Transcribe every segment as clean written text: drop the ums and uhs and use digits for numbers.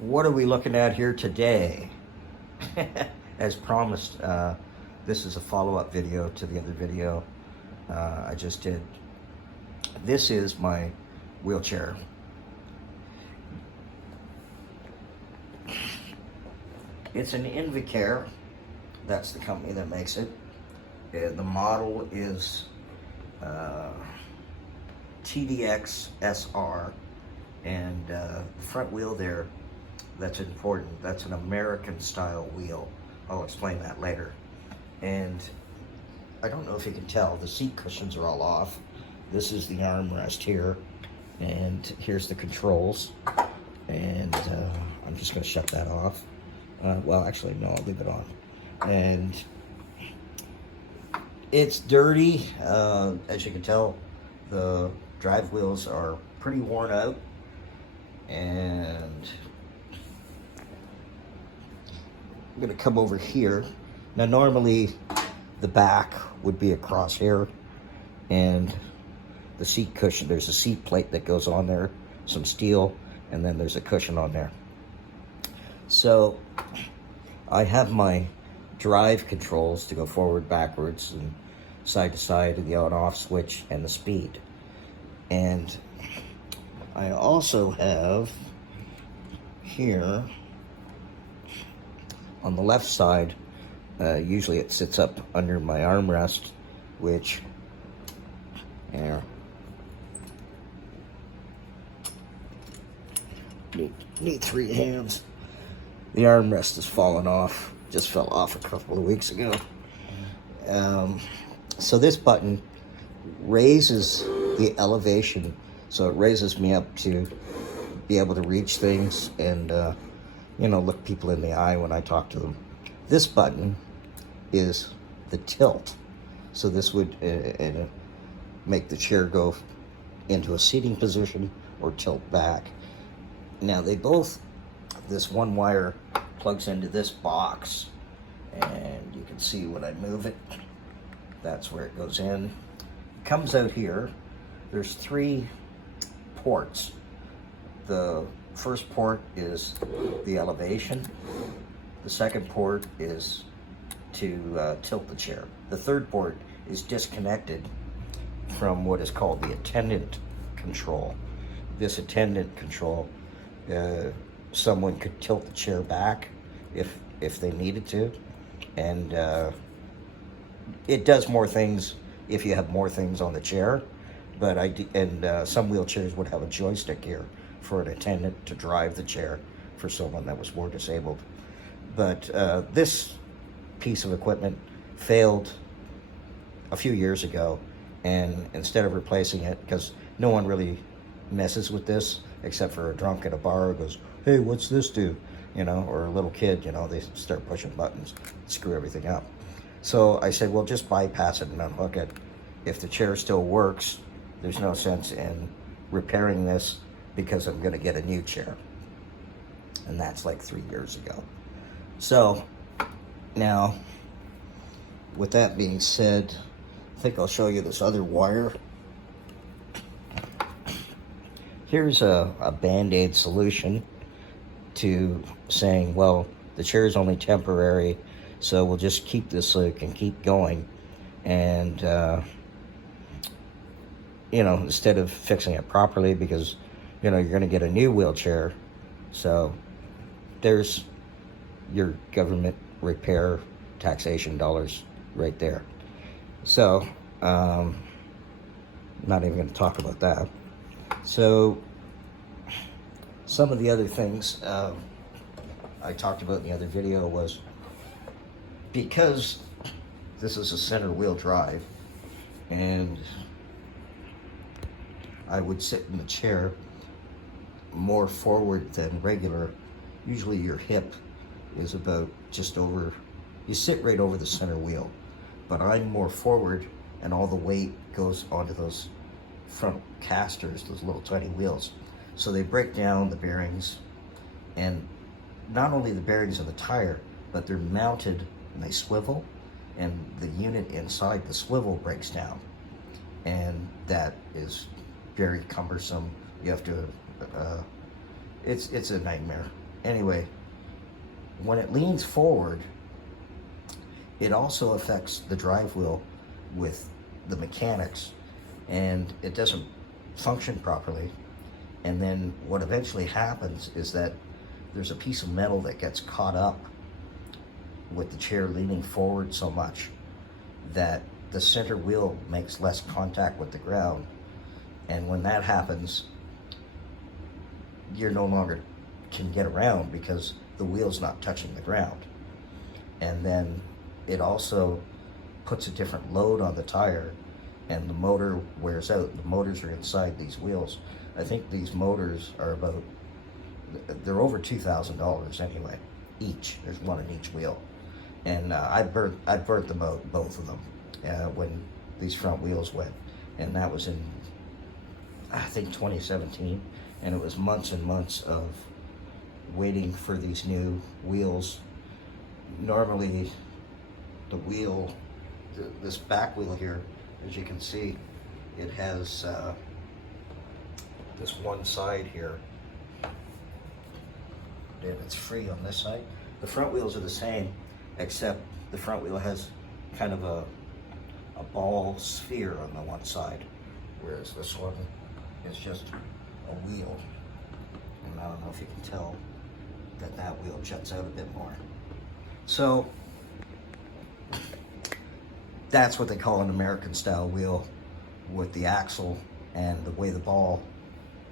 What are we looking at here today? As promised, this is a follow-up video to the other video I just did. This is my wheelchair. It's an Invacare. That's the company that makes it. The model is TDX SR, and the front wheel there, that's important. That's an American style wheel. I'll explain that later. And I don't know if you can tell, the seat cushions are all off. This is the armrest here, and here's the controls. And I'm just going to shut that off. Well, actually, no, I'll leave it on. And it's dirty. As you can tell, the drive wheels are pretty worn out. And I'm going to come over here. Now, normally the back would be across here, and the seat cushion, there's a seat plate that goes on there, some steel, and then there's a cushion on there. So I have my drive controls to go forward, backwards, and side to side, and the on off switch, and the speed. And I also have here on the left side, usually it sits up under my armrest, which, yeah, need three hands. The armrest has fallen off, just fell off a couple of weeks ago. So this button raises the elevation, so it raises me up to be able to reach things and look people in the eye when I talk to them. This button is the tilt, so this would make the chair go into a seating position or tilt back. Now they both, this one wire plugs into this box, and you can see when I move it, that's where it goes in. It comes out here. There's three ports. The first port is the elevation. The second port is to tilt the chair. The third port is disconnected from what is called the attendant control. This attendant control, someone could tilt the chair back if they needed to, and it does more things if you have more things on the chair. But some wheelchairs would have a joystick here for an attendant to drive the chair for someone that was more disabled. But this piece of equipment failed a few years ago, and instead of replacing it, because no one really messes with this except for a drunk at a bar who goes, "Hey, what's this do?" Or a little kid, they start pushing buttons, screw everything up. So I said, well, just bypass it and unhook it. If the chair still works, there's no sense in repairing this, because I'm going to get a new chair. And that's like 3 years ago. So now, with that being said, I think I'll show you this other wire. Here's a Band-Aid solution to saying, well, the chair is only temporary, so we'll just keep this so it can keep going. And, instead of fixing it properly, because, you're going to get a new wheelchair. So there's your government repair taxation dollars right there. So, not even going to talk about that. So, some of the other things I talked about in the other video was, because this is a center wheel drive, and I would sit in the chair more forward than regular. Usually your hip is about just over, you sit right over the center wheel, but I'm more forward, and all the weight goes onto those front casters, those little tiny wheels. So they break down the bearings, and not only the bearings of the tire, but they're mounted and they swivel, and the unit inside the swivel breaks down, and that is very cumbersome. You have to, it's a nightmare. Anyway, when it leans forward, it also affects the drive wheel with the mechanics, and it doesn't function properly. And then what eventually happens is that there's a piece of metal that gets caught up with the chair leaning forward so much that the center wheel makes less contact with the ground. And when that happens, you're no longer can get around because the wheel's not touching the ground. And then it also puts a different load on the tire, and the motor wears out. The motors are inside these wheels. I think these motors are about, they're over $2,000 anyway, each. There's one in each wheel. And I burnt them out, both of them, when these front wheels went. And that was in, I think, 2017. And it was months and months of waiting for these new wheels. Normally, the wheel, this back wheel here, as you can see, it has this one side here, and it's free on this side. The front wheels are the same, except the front wheel has kind of a ball sphere on the one side, whereas this one is just a wheel. And I don't know if you can tell that that wheel juts out a bit more. So that's what they call an American style wheel, with the axle and the way the ball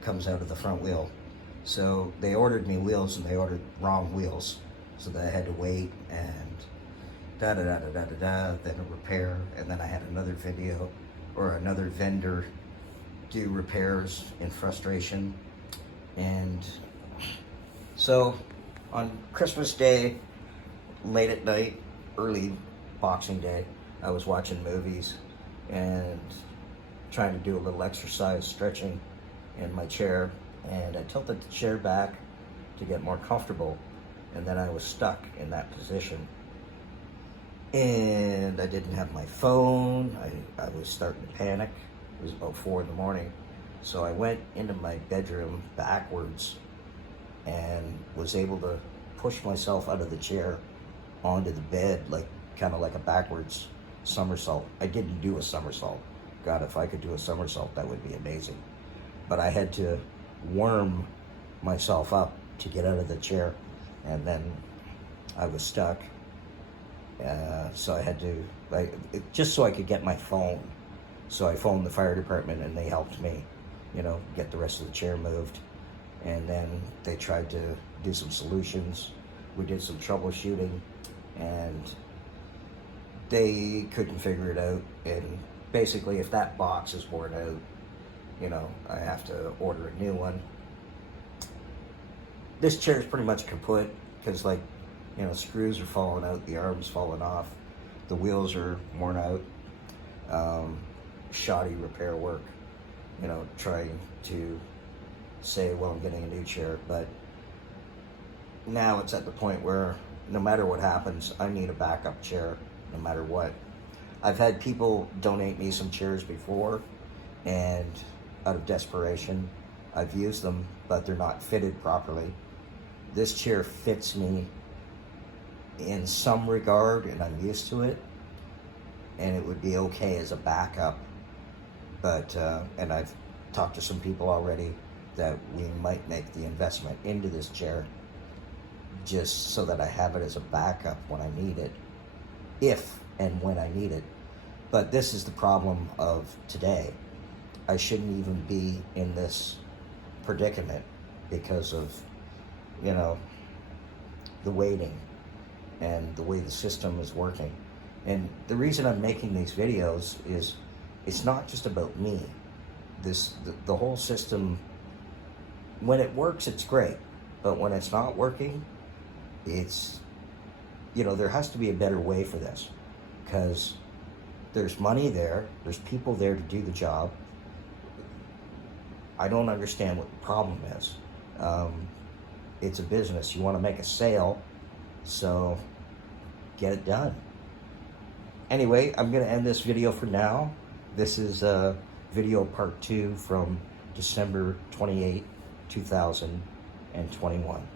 comes out of the front wheel. So they ordered me wheels, and they ordered wrong wheels, so that I had to wait and then a repair, and then I had another vendor do repairs in frustration. And so on Christmas Day, late at night, early Boxing Day, I was watching movies and trying to do a little exercise, stretching in my chair, and I tilted the chair back to get more comfortable, and then I was stuck in that position. And I didn't have my phone. I was starting to panic. It was about 4 in the morning. So I went into my bedroom backwards and was able to push myself out of the chair onto the bed, like kind of like a backwards somersault. I didn't do a somersault. God, if I could do a somersault, that would be amazing. But I had to worm myself up to get out of the chair, and then I was stuck. So I had to, just so I could get my phone. So I phoned the fire department, and they helped me, get the rest of the chair moved. And then they tried to do some solutions. We did some troubleshooting, and they couldn't figure it out. And basically, if that box is worn out, I have to order a new one. This chair is pretty much kaput because, screws are falling out, the arms falling off, the wheels are worn out. Shoddy repair work, trying to say, well, I'm getting a new chair, but now it's at the point where no matter what happens, I need a backup chair no matter what. I've had people donate me some chairs before, and out of desperation, I've used them, but they're not fitted properly. This chair fits me in some regard, and I'm used to it, and it would be okay as a backup. But, and I've talked to some people already that we might make the investment into this chair just so that I have it as a backup when I need it, if and when I need it. But this is the problem of today. I shouldn't even be in this predicament because of, the waiting and the way the system is working. And the reason I'm making these videos is it's not just about me. The whole system, when it works, it's great. But when it's not working, it's, there has to be a better way for this, because there's money there, there's people there to do the job. I don't understand what the problem is. It's a business. You want to make a sale, so get it done. Anyway, I'm going to end this video for now. This is video part 2 from December 28, 2021.